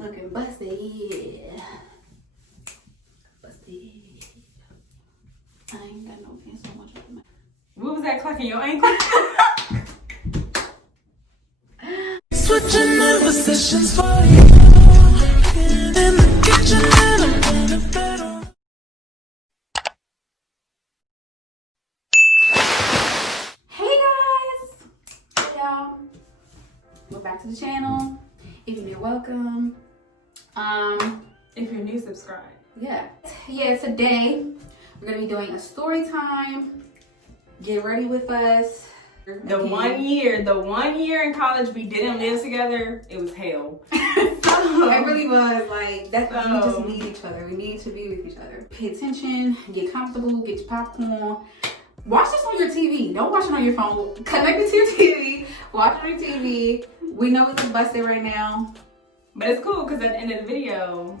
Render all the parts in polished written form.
Looking busted, yeah. Busted. I ain't got no pants so much on my. What was that clock in your ankle? Switching the positions for you. In the kitchen and I'm in the bedroom. Hey guys! Hey y'all. We're back to the channel. If you're new, welcome. If you're new, subscribe. Yeah, today we're gonna be doing a story time. Get ready with us. The one year in college we didn't live together, it was hell. It really was like that. We just need each other. We need to be with each other. Pay attention, get comfortable, get your popcorn. Watch this on your TV. Don't watch it on your phone. Connect it to your TV. Watch it on your TV. We know it's busted right now. But it's cool because at the end of the video,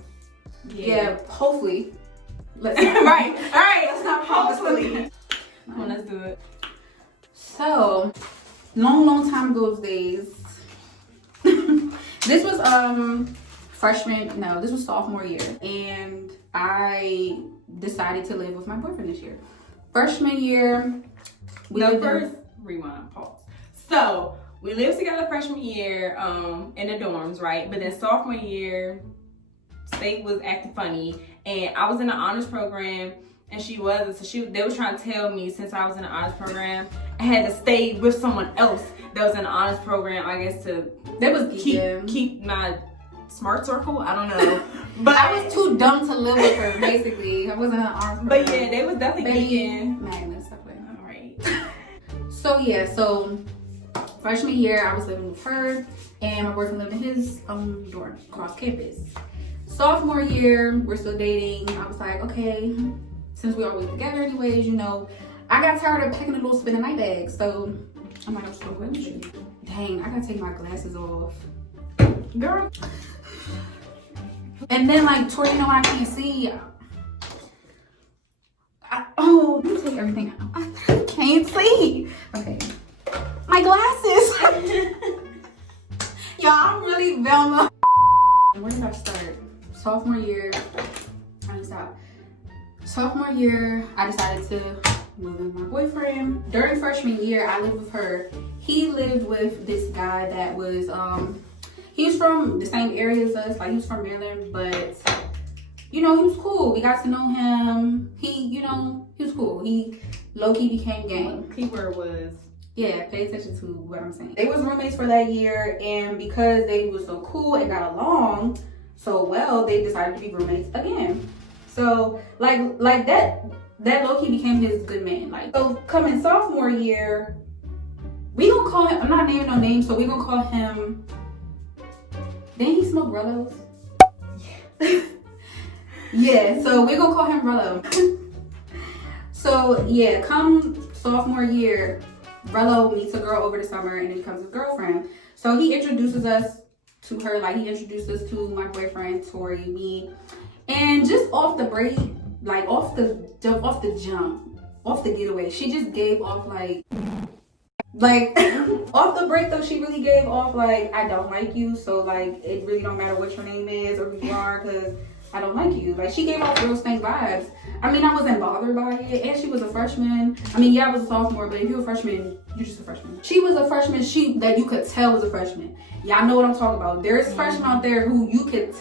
yeah hopefully. Let's right. All right. Let's not Hopefully. Come on, let's do it. So, long time ago days. This was this was sophomore year, and I decided to live with my boyfriend this year. Freshman year, rewind, pause. So we lived together freshman year in the dorms, right? But then sophomore year, state was acting funny, and I was in the honors program, and she wasn't. So they was trying to tell me, since I was in the honors program, I had to stay with someone else that was in the honors program. I guess keep my smart circle. I don't know, but I was too dumb to live with her. Basically, I wasn't in the honors program. But yeah, they was definitely thinking. Magnus, stuff like that. All right. So freshman year, I was living with her, and my boyfriend lived in his dorm across campus. Sophomore year, we're still dating. I was like, okay, since we're always together anyways, I got tired of packing a little spin the night bag. So I'm like, I'm still going with you. Dang, I gotta take my glasses off. Girl. And then like, Tori, when I can't see. Let me take everything out. I can't see. Okay. My glasses. Y'all, I'm really Velma. Where did I start? Sophomore year. Sophomore year, I decided to move in with my boyfriend. During freshman year, I lived with her. He lived with this guy that was, he was from the same area as us. Like, he was from Maryland, but, he was cool. We got to know him. He was cool. He low-key became gang. Keyword was... Yeah, pay attention to what I'm saying. They was roommates for that year, and because they were so cool and got along so well, they decided to be roommates again. So like that low-key became his good man. Like, so coming sophomore year, we gonna call him, I'm not naming no names, so we gonna call him, didn't he smoke Rellos? Yeah. Yeah, so we gonna call him Rello. So yeah, come sophomore year, Rello meets a girl over the summer and then becomes his girlfriend. So he introduces us to her, like he introduced us to my boyfriend, Tori, me. And just off the break, like off the getaway, she just gave off like off the break though, she really gave off like, I don't like you, so like it really don't matter what your name is or who you are, because I don't like you. Like, she gave off real stank vibes. I mean, I wasn't bothered by it, and she was a freshman. I mean, yeah, I was a sophomore, but if you're a freshman, you're just a freshman. She was a freshman, that you could tell was a freshman. Y'all know what I'm talking about. There's freshmen out there who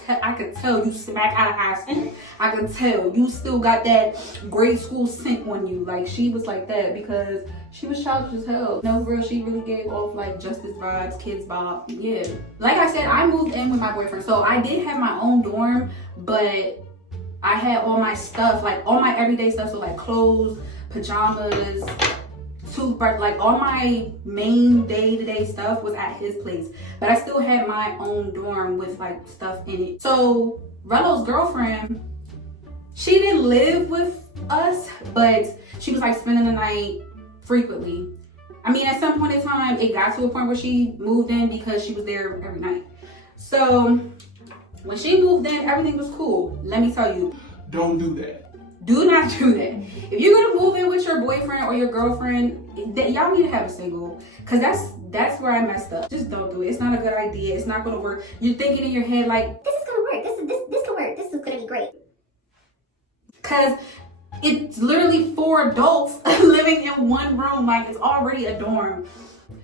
I could tell you smack out of high school. I could tell you still got that grade school scent on you. Like, she was like that because she was childish as hell. No, for real, she really gave off like justice vibes, kids vibe. Yeah. Like I said, I moved in with my boyfriend, so I did have my own dorm, but I had all my stuff, like all my everyday stuff, so like clothes, pajamas, toothbrush, like all my main day-to-day stuff was at his place. But I still had my own dorm with like stuff in it. So Rello's girlfriend, she didn't live with us, but she was like spending the night frequently. I mean, at some point in time, it got to a point where she moved in because she was there every night. So when she moved in, everything was cool. Let me tell you. Don't do that. Do not do that. If you're gonna move in with your boyfriend or your girlfriend, y'all need to have a single. Cause that's where I messed up. Just don't do it. It's not a good idea. It's not gonna work. You're thinking in your head like, this is gonna great. Cause it's literally 4 adults living in one room. Like, it's already a dorm.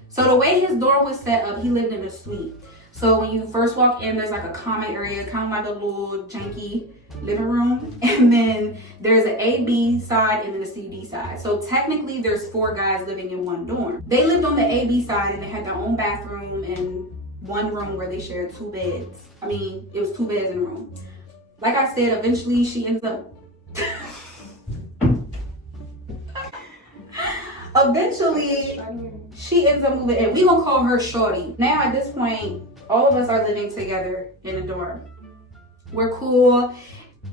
So the way his dorm was set up, he lived in a suite. So when you first walk in, there's like a common area, kind of like a little janky living room. And then there's an A, B side and then a C, D side. So technically there's 4 guys living in one dorm. They lived on the A, B side and they had their own bathroom and one room where they shared 2 beds. I mean, it was 2 beds in a room. Like I said, eventually she ends up she ends up moving in. We gonna call her Shorty. Now at this point, all of us are living together in a dorm. We're cool.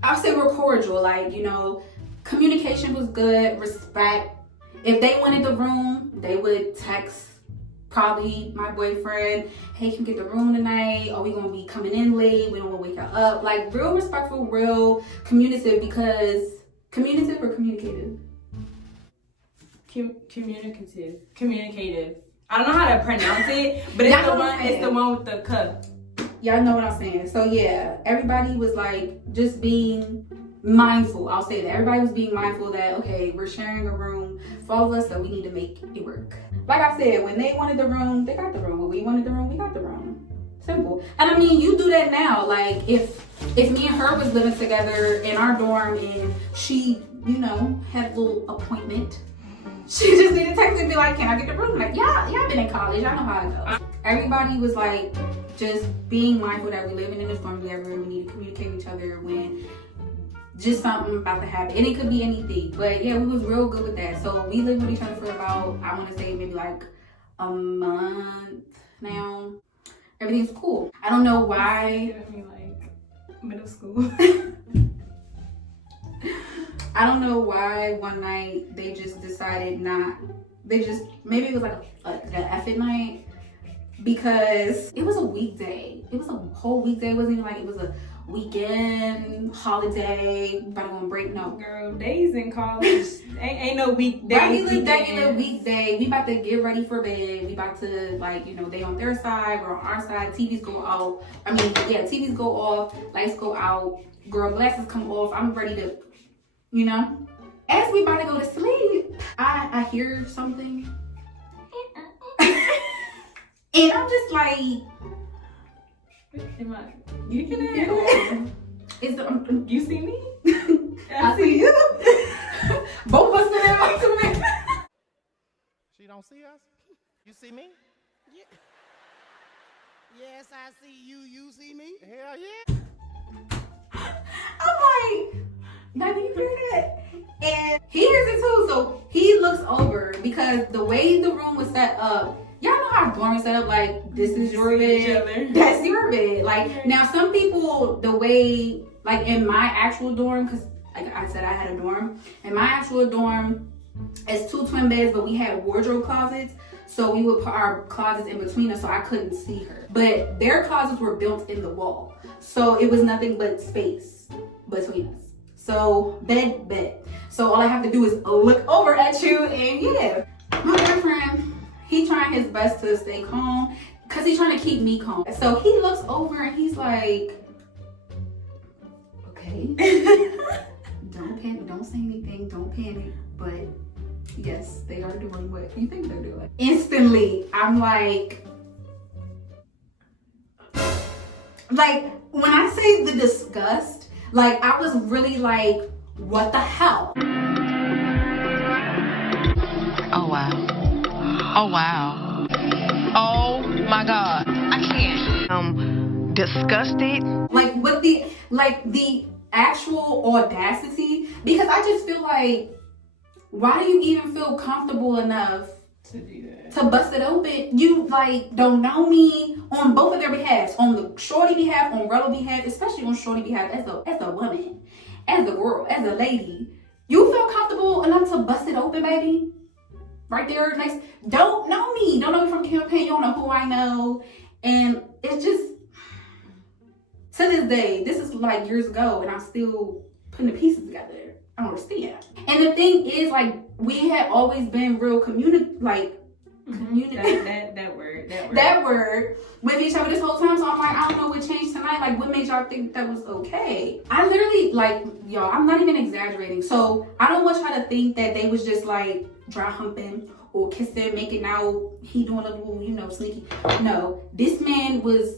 I'll say we're cordial. Like, you know, communication was good, respect. If they wanted the room, they would text probably my boyfriend, hey, can you get the room tonight? Are we gonna be coming in late? We don't wanna wake her up. Like, real respectful, real communicative, because communicative or communicative? Communicative. I don't know how to pronounce it, but it's the one with the cup. Y'all know what I'm saying. So yeah, everybody was like just being mindful. I'll say that everybody was being mindful that, okay, we're sharing a room for all of us, so we need to make it work. Like I said, when they wanted the room, they got the room. When we wanted the room, we got the room. Simple. And I mean, you do that now. Like, if me and her was living together in our dorm and she, you know, had a little appointment, she just need to text and be like, can I get the room? Like, yeah, I've been in college. I know how to go. Everybody was like, just being mindful that we're living in this dorm together. We need to communicate with each other when just something about to happen. And it could be anything. But yeah, we was real good with that. So we lived with each other for about, I want to say maybe like a month now. Everything's cool. I don't know why. Like middle school. I don't know why one night they just decided maybe it was like an effing night, because it was a weekday. It was a whole weekday. It wasn't even like it was a weekend, holiday, about to go on break. No. Girl, days in college. ain't no weekday. Regular weekday. We about to get ready for bed. We about to, like, you know, they on their side, we're on our side. TVs go out. I mean, yeah, TVs go off, lights go out, girl, glasses come off. I'm ready to, you know. As we about to go to sleep, I hear something. And I'm just like, you can hear it. You see me? I see you. Both of us are out to me. She don't see us? You see me? Yeah. Yes, I see you. You see me? Hell yeah. I'm like, baby, you hear that? And he hears it too. So he looks over, because the way the room was set up, y'all know how dorm is set up, like, this is your bed, that's your bed. Like, now some people, the way, like in my actual dorm, because like I said, I had a dorm. In my actual dorm, it's 2 twin beds, but we had wardrobe closets. So we would put our closets in between us so I couldn't see her. But their closets were built in the wall. So it was nothing but space between us. So bed. So all I have to do is look over at you, and yeah. My boyfriend, he trying his best to stay calm, because he's trying to keep me calm. So he looks over and he's like, okay, don't panic, don't say anything, don't panic, but yes, they are doing what you think they're doing. Instantly, I'm like, when I say the disgust, like, I was really like, what the hell? Oh wow. Oh wow. Oh my God. I can't. I'm disgusted. Like, with the actual audacity, because I just feel like, why do you even feel comfortable enough to do that, to bust it open? You like don't know me on both of their behalves, on the shorty behalf, on Rello behalf, especially on shorty behalf, as a woman, as a girl, as a lady. You feel comfortable enough to bust it open, baby? Right there next, don't know me from campaign, you don't know who I know. And it's just, to this day, this is like years ago, and I'm still putting the pieces together. I don't understand. And the thing is, like, we had always been real community that word with each other this whole time. So I'm like, I don't know what changed tonight. Like, what made y'all y'all think that was okay? I literally, like, y'all, I'm not even exaggerating. So I don't want y'all to think that they was just like dry humping or kissing, making out, he doing a little, you know, sneaky. No, this man was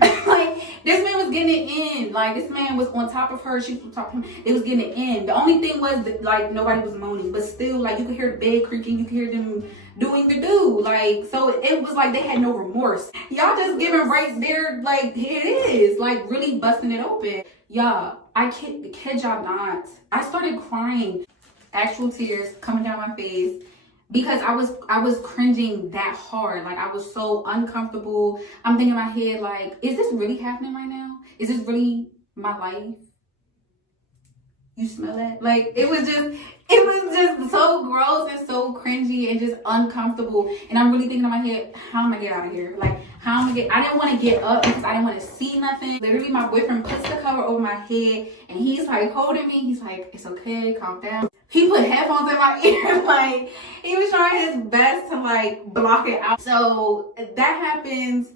like, this man was getting it in. Like, this man was on top of her. She was on top of him. It was getting it in. The only thing was that, like, nobody was moaning, but still, like, you could hear the bed creaking. You could hear them doing the do. Like, so it was like they had no remorse. Y'all just giving right there, like, here it is. Like, really busting it open. Y'all, I kid y'all not. I started crying. Actual tears coming down my face. Because I was cringing that hard. Like, I was so uncomfortable. I'm thinking in my head, like, is this really happening right now? Is this really my life? You smell that? Like, it was just so gross and so cringy and just uncomfortable. And I'm really thinking in my head, how am I get out of here? Like, how am I get? I didn't want to get up because I didn't want to see nothing. Literally, my boyfriend puts the cover over my head and he's like holding me. He's like, it's okay, calm down. He put headphones in my ear, like he was trying his best to like block it out. So that happens,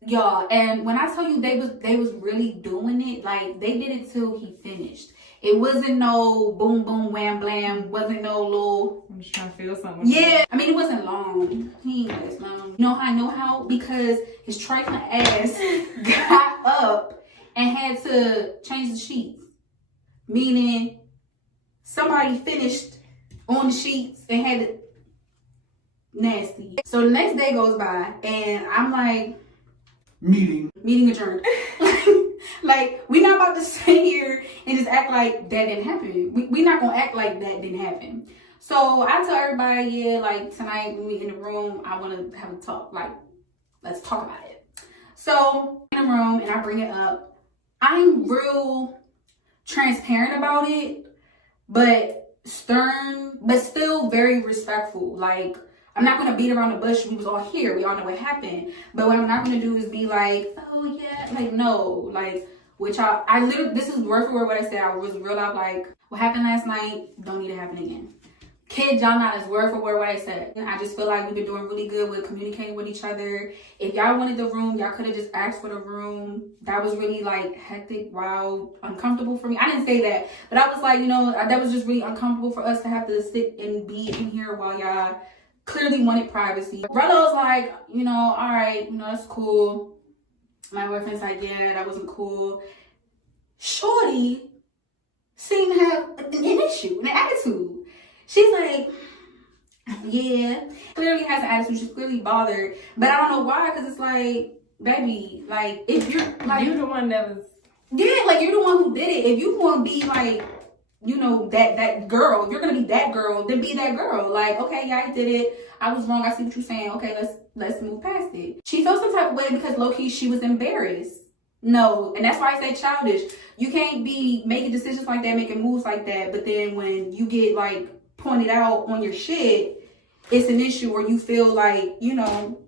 y'all. And when I tell you they was really doing it, like they did it till he finished. It wasn't no boom boom wham blam. Wasn't no little. I'm just trying to feel something. Yeah, I mean it wasn't long. He ain't as long. You know how I know how? Because his trifling ass got up and had to change the sheets, meaning somebody finished on the sheets and had it nasty. So the next day goes by and I'm like, meeting adjourned. Like, we're not about to sit here and just act like that didn't happen. We're not gonna act like that didn't happen. So I tell everybody, yeah, like tonight when we in the room, I wanna have a talk, like, let's talk about it. So in the room and I bring it up. I'm real transparent about it, but stern, but still very respectful. Like, I'm not gonna beat around the bush. We was all here. We all know what happened. But what I'm not gonna do is be like, oh yeah, like no, like which I literally, this is word for word what I said. I was real out like, what happened last night don't need to happen again. Kid y'all not, is word for word what I said. I just feel like we've been doing really good with communicating with each other. If y'all wanted the room, y'all could have just asked for the room. That was really like hectic, wild, uncomfortable for me. I didn't say that, but I was like, you know, that was just really uncomfortable for us to have to sit and be in here while y'all clearly wanted privacy. Rello's like, you know, all right, you know, that's cool. My boyfriend's like, yeah, that wasn't cool. Shorty seemed to have an issue, an attitude. She's like, yeah, clearly has an attitude. She's clearly bothered, but I don't know why. Because it's like, baby, like if you're like, you're the one that was, yeah, like you're the one who did it. If you want to be like, you know, that girl, if you're gonna be that girl, then be that girl. Like, okay, yeah, I did it. I was wrong. I see what you're saying. Okay, let's move past it. She felt some type of way because low key she was embarrassed. No, and that's why I say childish. You can't be making decisions like that, making moves like that, but then when you get like pointed out on your shit, it's an issue, or you feel like, you know,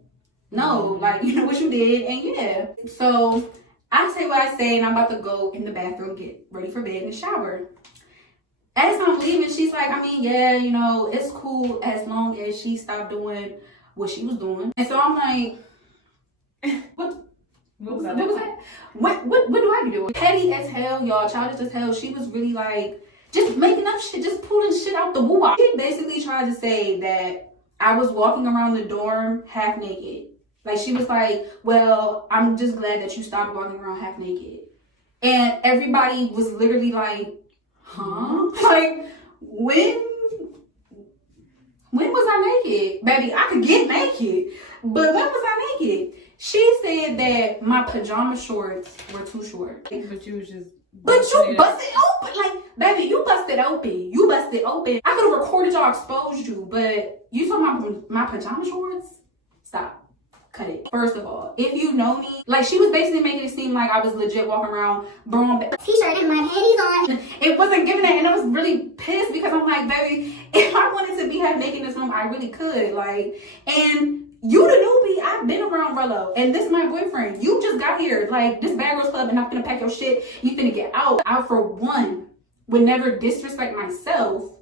no, like, you know what you did, and yeah. So I say what I say, and I'm about to go in the bathroom, get ready for bed, and shower. As I'm leaving, she's like, I mean, yeah, you know, it's cool as long as she stopped doing what she was doing. And so I'm like, what was that? What do I be doing? Petty as hell, y'all, childish as hell. She was really like, just making up shit, just pulling shit out the woo. She basically tried to say that I was walking around the dorm half naked. Like, she was like, well, I'm just glad that you stopped walking around half naked. And everybody was literally like, huh? Like, when was I naked? Baby, I could get naked, but when was I naked? She said that my pajama shorts were too short. but you was just, but you busted open. Like, baby, you busted open. You busted open. I could have recorded y'all, exposed you, but you saw my pajama shorts? Stop. Cut it. First of all, if you know me, like, she was basically making it seem like I was legit walking around brown t-shirt and my panties on. It wasn't giving that, and I was really pissed because I'm like, baby, if I wanted to be half naked in this room, I really could. Like, and you the newbie, I've been around Rello, and this is my boyfriend. You just got here, like, this Bad Girls Club, and I'm gonna pack your shit, you finna get out. I, for one, would never disrespect myself,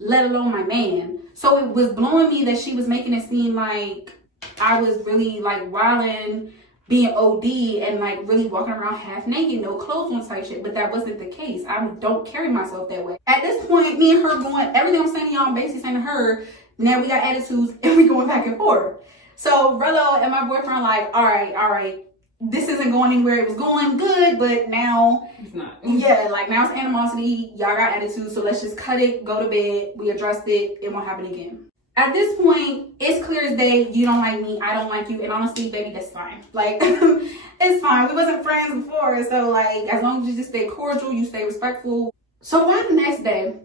let alone my man. So it was blowing me that she was making it seem like I was really like wilding being OD and like really walking around half naked, no clothes on type shit. But that wasn't the case. I don't carry myself that way. At this point, me and her going, everything I'm saying to y'all, I'm basically saying to her, now we got attitudes and we going back and forth. So Rello and my boyfriend like, all right, this isn't going anywhere. It was going good, but now It's not. yeah, like now it's animosity. Y'all got attitude, so let's just cut it, go to bed. We addressed it. It won't happen again. At this point, it's clear as day. You don't like me. I don't like you. And honestly, baby, that's fine. Like, it's fine. We wasn't friends before, so like, as long as you just stay cordial, you stay respectful. So why the next day,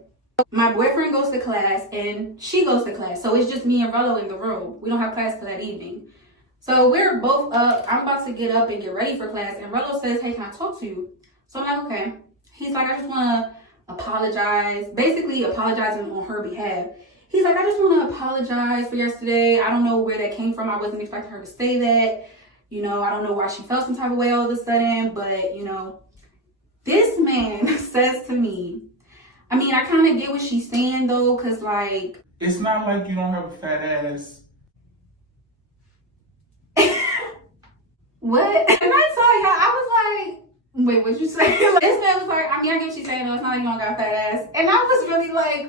my boyfriend goes to class and she goes to class. So it's just me and Rello in the room. We don't have class for that evening. So we're both up. I'm about to get up and get ready for class. And Rello says, hey, can I talk to you? So I'm like, okay. He's like, I just want to apologize. Basically apologizing on her behalf. He's like, I just want to apologize for yesterday. I don't know where that came from. I wasn't expecting her to say that. You know, I don't know why she felt some type of way all of a sudden. But, you know, this man says to me, I mean, I kind of get what she's saying, though, because, like... It's not like you don't have a fat ass. What? And I saw y'all, I was like, wait, what'd you say? Like, this man was like, I mean, I get what she's saying, though. It's not like you don't got a fat ass. And I was really like,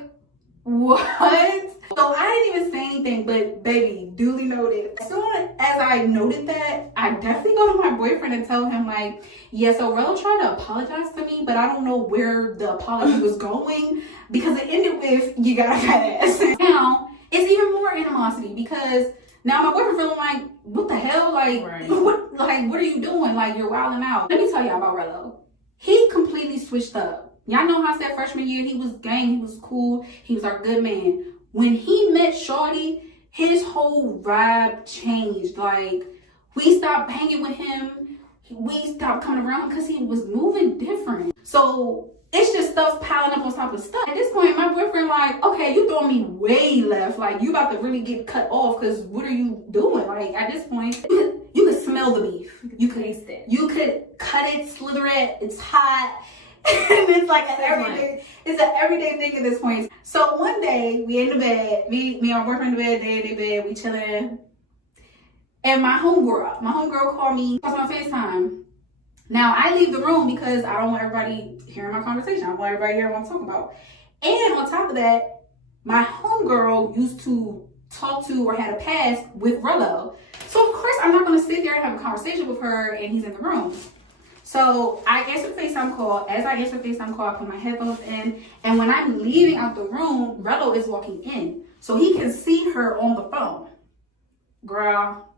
what? So I didn't even say anything, but baby, duly noted. As soon as I noted that, I definitely go to my boyfriend and tell him like, yeah, so Rello tried to apologize to me, but I don't know where the apology was going because it ended with, you got a fat ass. Now, it's even more animosity because now my boyfriend feeling like, what the hell? Like, right. what are you doing? Like, you're wilding out. Let me tell y'all about Rello. He completely switched up. Y'all know how I said freshman year, he was gang, he was cool, he was our good man. When he met Shorty, his whole vibe changed. Like, we stopped hanging with him, we stopped coming around because he was moving different. So it's just stuff piling up on top of stuff. At this point, my boyfriend like, okay, you throwing me way left. Like, you about to really get cut off because what are you doing? Like, at this point, you could smell the beef. You could taste it. You could cut it, slither it, it's hot. And it's like an everyday thing at this point. So one day we in the bed, me and my boyfriend in the bed, they in the bed, we chilling. And my homegirl called me on my FaceTime. Now I leave the room because I don't want everybody hearing my conversation. I want everybody hearing what I'm talking about. And on top of that, my homegirl used to talk to or had a past with Rello. So of course I'm not gonna sit there and have a conversation with her and he's in the room. So I answered the FaceTime call. As I answered the FaceTime call, I put my headphones in. And when I'm leaving out the room, Rello is walking in. So he can see her on the phone. Girl,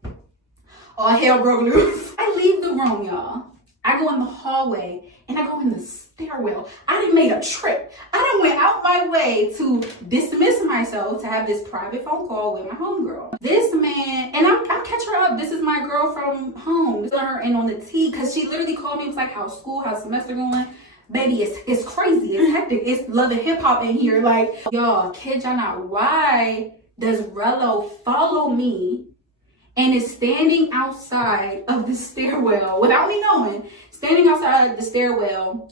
all hell broke loose. I leave the room, y'all. I go in the hallway and I go in the stairwell. I done made a trip. I done went out my way to dismiss myself to have this private phone call with my homegirl. This man, and I'm catch her up. This is my girl from home. This is her and on the T, because she literally called me. It was like, how's school, how's semester going? Baby, it's crazy. It's hectic. It's love and hip hop in here. Like, y'all, kid y'all not, why does Rello follow me and is standing outside of the stairwell without me knowing, standing outside the stairwell.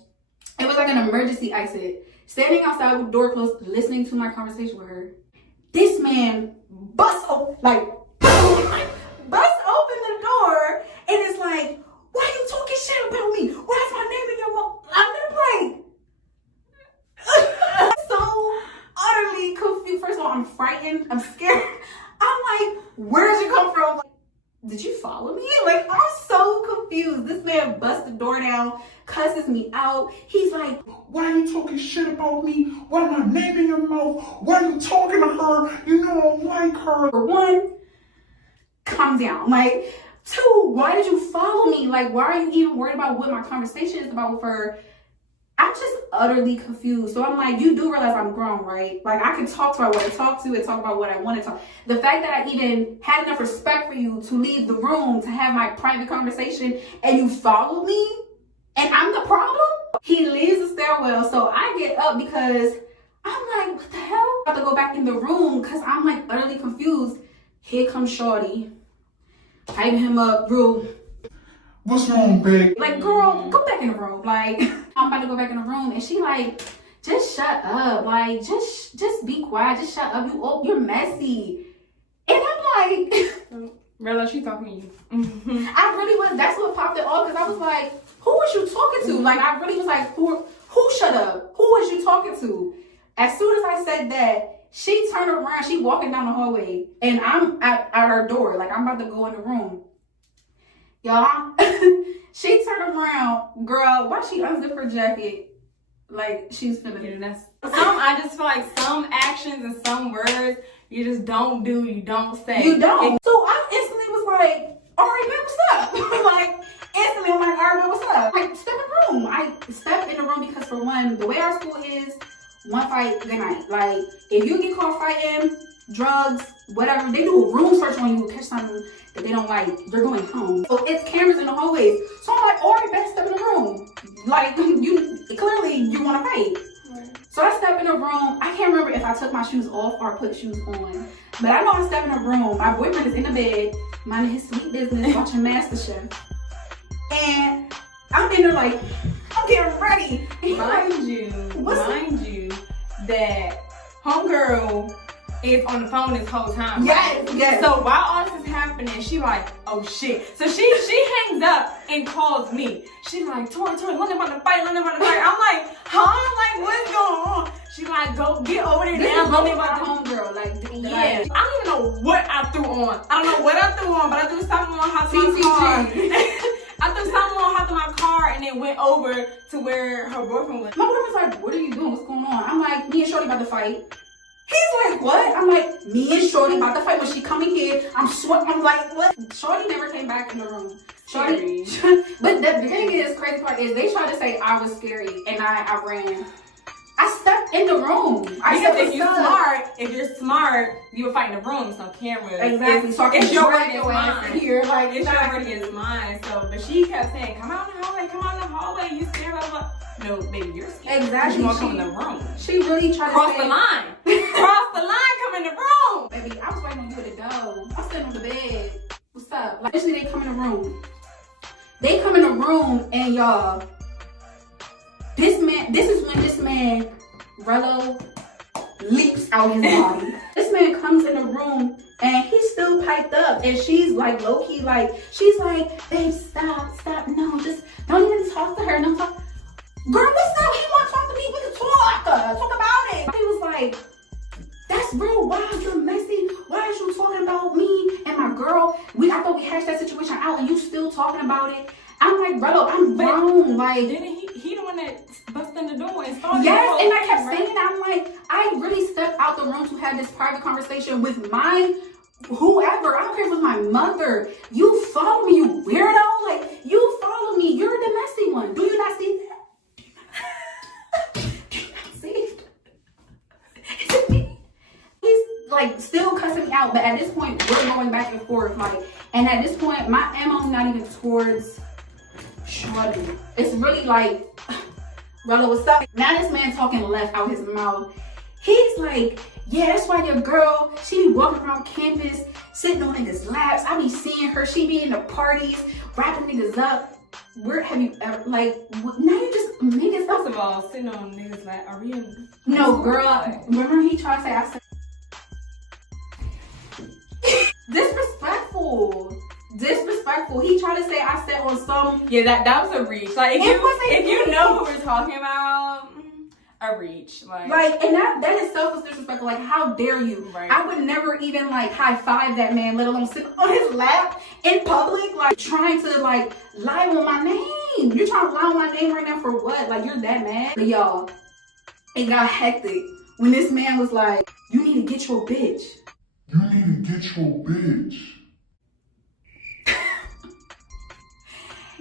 It was like an emergency exit. Standing outside with the door closed, listening to my conversation with her. This man busts open the door and is like, why are you talking shit about me? Why's my name in your mouth? I'm like, so utterly confused. First of all, I'm frightened. I'm scared. I'm like, where did you come from? Like, did you follow me? Like, I'm so confused. This man busts the door down, cusses me out. He's like, why are you talking shit about me? Why my name in your mouth? Why are you talking to her? You know I don't like her. For one, calm down. Like, two, why did you follow me? Like, why are you even worried about what my conversation is about with her? I'm just utterly confused. So I'm like, you do realize I'm grown, right? Like, I can talk about what I talk to and talk about what I want to talk. The fact that I even had enough respect for you to leave the room to have my private conversation and you followed me and I'm the problem? He leaves the stairwell, so I get up because I'm like, what the hell? I have to go back in the room because I'm like utterly confused. Here comes Shorty. Hyping him up, real. What's wrong, babe? Like, girl, go back in the room. Like, I'm about to go back in the room, and she like, just shut up. Like, just be quiet. Just shut up. You're messy. And I'm like, Rella, she talking to you. I really was. That's what popped it off because I was like, who was you talking to? Like, I really was like, who shut up? Who was you talking to? As soon as I said that, she turned around. She walking down the hallway, and I'm at our door. Like, I'm about to go in the room. Y'all, she turned around. Girl, why she unzipped her jacket? Like, she's finna get it. I just feel like some actions and some words you just don't do, you don't say. You don't. So I instantly was like, all right, man, what's up? Like, instantly I'm like, all right, man, what's up? Like, step in the room. I stepped in the room because for one, the way our school is, one fight, good night. Like, if you get caught fighting, drugs, whatever, they do a room search on you, catch something that they don't like, you're going home. So it's cameras in the hallways. So I'm like, all right, man, step in the room. Like, clearly you want to fight. So I step in the room. I can't remember if I took my shoes off or put shoes on. But I know I step in the room. My boyfriend is in the bed, minding his sweet business, watching MasterChef. And I'm in there like, I'm getting ready. Mind you, that homegirl is on the phone this whole time. Yes, right? yes. So while all this is happening, she like, oh shit. So she hangs up and calls me. She like, Tori, London about to fight. I'm like, huh? Like, what's going on? She like, go get over there now. London about the homegirl. Like, yeah. I don't even know what I threw on. I don't know what I threw on, but I threw something on how to my car. I threw something on how to my car and then went over to where her boyfriend was. My boyfriend's like, what are you doing? What's going on? I'm like, me and Shorty about to fight. He's like, what? I'm like, me and Shorty about to fight. When she coming here, I'm like, what? Shorty never came back in the room. Shorty, but the thing is, crazy part is, they tried to say I was scary and I ran. I stepped in the room. Because if you're smart, you would fight in the room. It's no cameras. Exactly. It's your word against mine. Here, like, it's your word against mine. So, but she kept saying, come out in the hallway, you scared of no, baby, you're scared. Exactly. You want to come in the room. She really tried Cross to say, the line. Cross the line, come in the room. Baby, I was waiting on you at the door. I'm sitting on the bed. What's up? Like, usually they come in the room. They come in the room and y'all, this is when this man, Rello, leaps out his body. This man comes in the room and he's still piped up and she's like low-key, like, she's like, babe, stop, no, just don't even talk to her, no talk. Girl, what's up? He want to talk to me, we can talk about it. He was like, that's real wild, you're messy. Why is you talking about me and my girl? I thought we hashed that situation out and you still talking about it. I'm like, bro, I'm grown. Like, didn't he the one that busted in the door and started? Yes, and I kept saying, I'm like, I really stepped out the room to have this private conversation with my whoever. I don't care if it was my mother. You follow me, you weirdo. Like, you follow me. You're the messy one. Do you not see that? Do you not see it? Is it me? He's like still cussing me out, but at this point, we're going back and forth. Like, and at this point, my ammo not even towards Shorty. It's really like, brother, what's up? Now this man talking left out his mouth. He's like, yeah, that's why your girl, she be walking around campus, sitting on niggas' laps. I be seeing her. She be in the parties, wrapping niggas up. Where have you ever, like, now you just niggas. First of all, sitting on niggas' lap, are we in? No, girl, remember he tried to say, I said, disrespectful. He tried to say I said on some. Yeah, that was a reach. Like, if you know who we're talking about, a reach. Like, and that itself was disrespectful. Like, how dare you? Right. I would never even like high five that man, let alone sit on his lap in public, like trying to like lie on my name. You're trying to lie on my name right now for what? Like, you're that mad? But y'all, it got hectic when this man was like, you need to get your bitch. You need to get your bitch.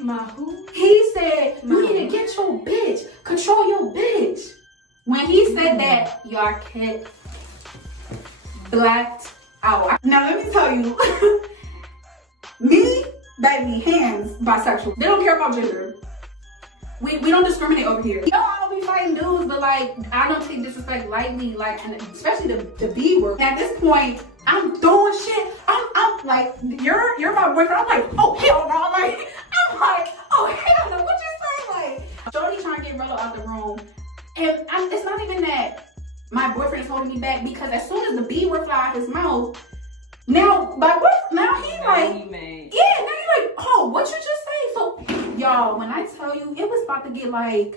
my who? He said, you need to get your bitch. Control your bitch. When he said that, y'all kid blacked out. Now let me tell you, me, baby, hands, bisexual. They don't care about gender. We don't discriminate over here. You know, I don't be fighting dudes, but like, I don't take disrespect lightly, like, and especially the B word. At this point, I'm doing shit. I'm like, you're my boyfriend. I'm like, oh hell no. Like, I'm like, oh hell no. What you say? Like, Jody trying to get Rello out the room, and it's not even that my boyfriend is holding me back, because as soon as the B word fly out his mouth, now my now he like, mad. yeah, now he like, oh, what you just say? So, y'all, when I tell you, it was about to get like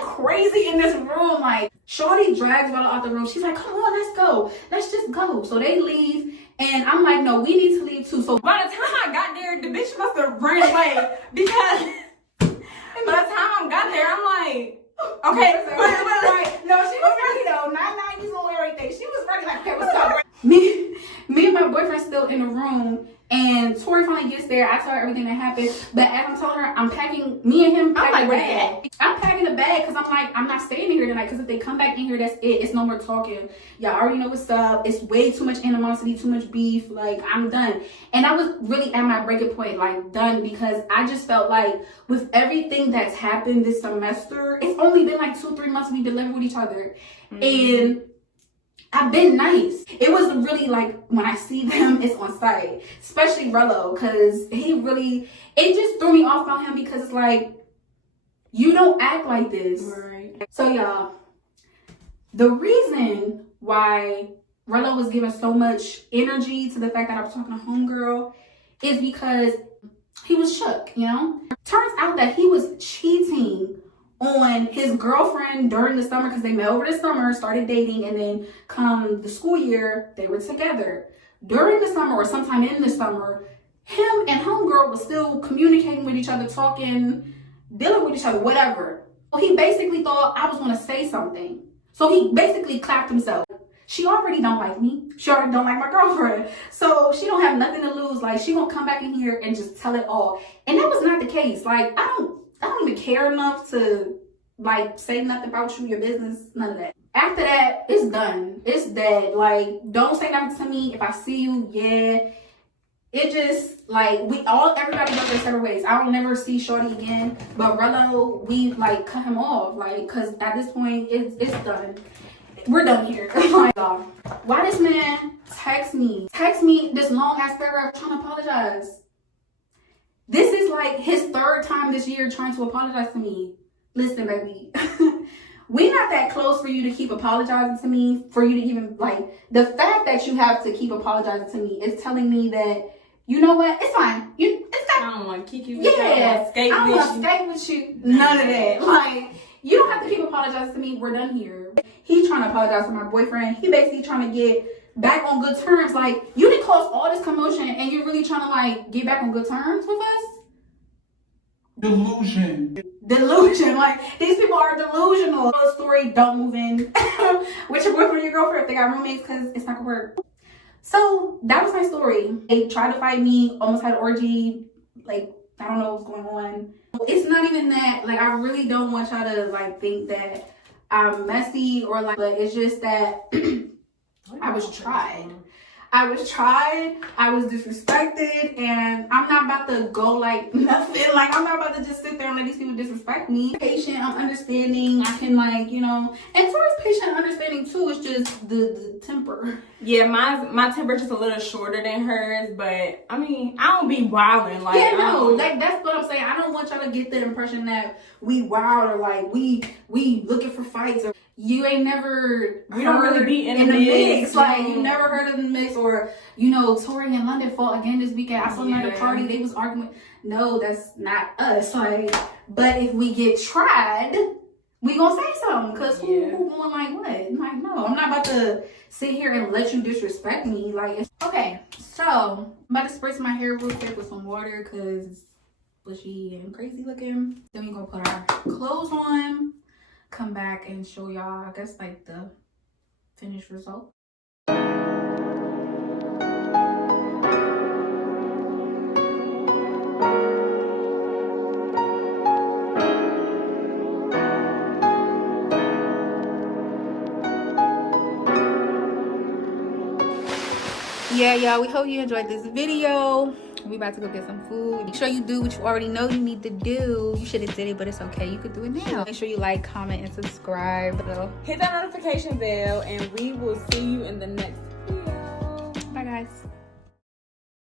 crazy in this room. Like, Shorty drags Bella out the room. She's like, come on, let's go. Let's just go. So they leave. And I'm like, no, we need to leave too. So By the time I got there, the bitch must have ran away because by the time I got there, I'm like, okay, right. No, she was ready though. Not 90s on everything. She was ready like, okay, what's up? Me and my boyfriend still in the room. And Tori finally gets there. I tell her everything that happened. But as I'm telling her, I'm packing, me and him packing a bag. I'm packing a bag because I'm like, I'm not staying in here tonight. Because if they come back in here, that's it. It's no more talking. Y'all already know what's up. It's way too much animosity, too much beef. Like, I'm done. And I was really at my breaking point, like, done. Because I just felt like with everything that's happened this semester, it's only been like 2-3 months we've been living with each other. And I've been nice. It was really like when I see them, it's on sight. Especially Rello, because he really, it just threw me off about him because it's like, you don't act like this. right. So y'all, the reason why Rello was giving so much energy to the fact that I was talking to homegirl is because he was shook, you know? Turns out that he was cheating on his girlfriend during the summer because they met over the summer, started dating, and then come the school year, they were together. During the summer or sometime in the summer, him and homegirl was still communicating with each other, talking, dealing with each other, whatever. So he basically thought I was going to say something. So he basically clapped himself. She already don't like me. She already don't like my girlfriend. So she don't have nothing to lose. Like, she gonna come back in here and just tell it all. And that was not the case. Like, I don't even care enough to like say nothing about you, your business, none of that. After that, it's done. It's dead. Like, don't say nothing to me. If I see you, yeah. It just like everybody goes their separate ways. I don't never see Shorty again. But Rello, we like cut him off. Like, cause at this point it's done. We're done here. Like, why this man text me this long ass paragraph trying to apologize? This is like his 3rd time this year trying to apologize to me. Listen, baby. We not that close for you to keep apologizing to me, for you to even, like, the fact that you have to keep apologizing to me is telling me that, you know what, it's fine. I don't want to kick you with you. I don't want to skate with you. None of that. Like, you don't have to keep apologizing to me. We're done here. He's trying to apologize to my boyfriend. He basically trying to get back on good terms. Like, you didn't cause all this commotion and you're really trying to, like, get back on good terms with us? Delusion. Like, these people are delusional. Story, don't move in with your boyfriend or your girlfriend if they got roommates, because it's not gonna work. So that was my story. They tried to fight me, almost had an orgy. Like, I don't know what's going on. It's not even that. Like, I really don't want y'all to like think that I'm messy or like, but it's just that I was tried. I was disrespected, and I'm not about to go like nothing. Like, I'm not about to just sit there and let these people disrespect me. Patient, I'm understanding. I can, like, you know, and Tori's patient and understanding too. It's just the temper. Yeah, my temperature's a little shorter than hers, but I mean, I don't be wilding. Like, yeah, no, like that's what I'm saying. I don't want y'all to get the impression that we wild or like we looking for fights or. You ain't never we don't really be in the mix. Like, you never heard of the mix, or, you know, Tori and London fought again this weekend. I saw them at a party, they was arguing. No, that's not us. Like, but if we get tried, we gonna say something, because who going like what? Like, no, I'm not about to sit here and let you disrespect me. Like, okay, so I'm about to spritz my hair real quick with some water because it's bushy and crazy looking. Then we gonna put our clothes on, come back and show y'all, I guess, like the finished result. Yeah, y'all, we hope you enjoyed this video. We about to go get some food. Make sure you do what you already know you need to do. You should have did it, but it's okay. You could do it now. Make sure you like, comment, and subscribe. Hit that notification bell, and we will see you in the next video. Bye, guys.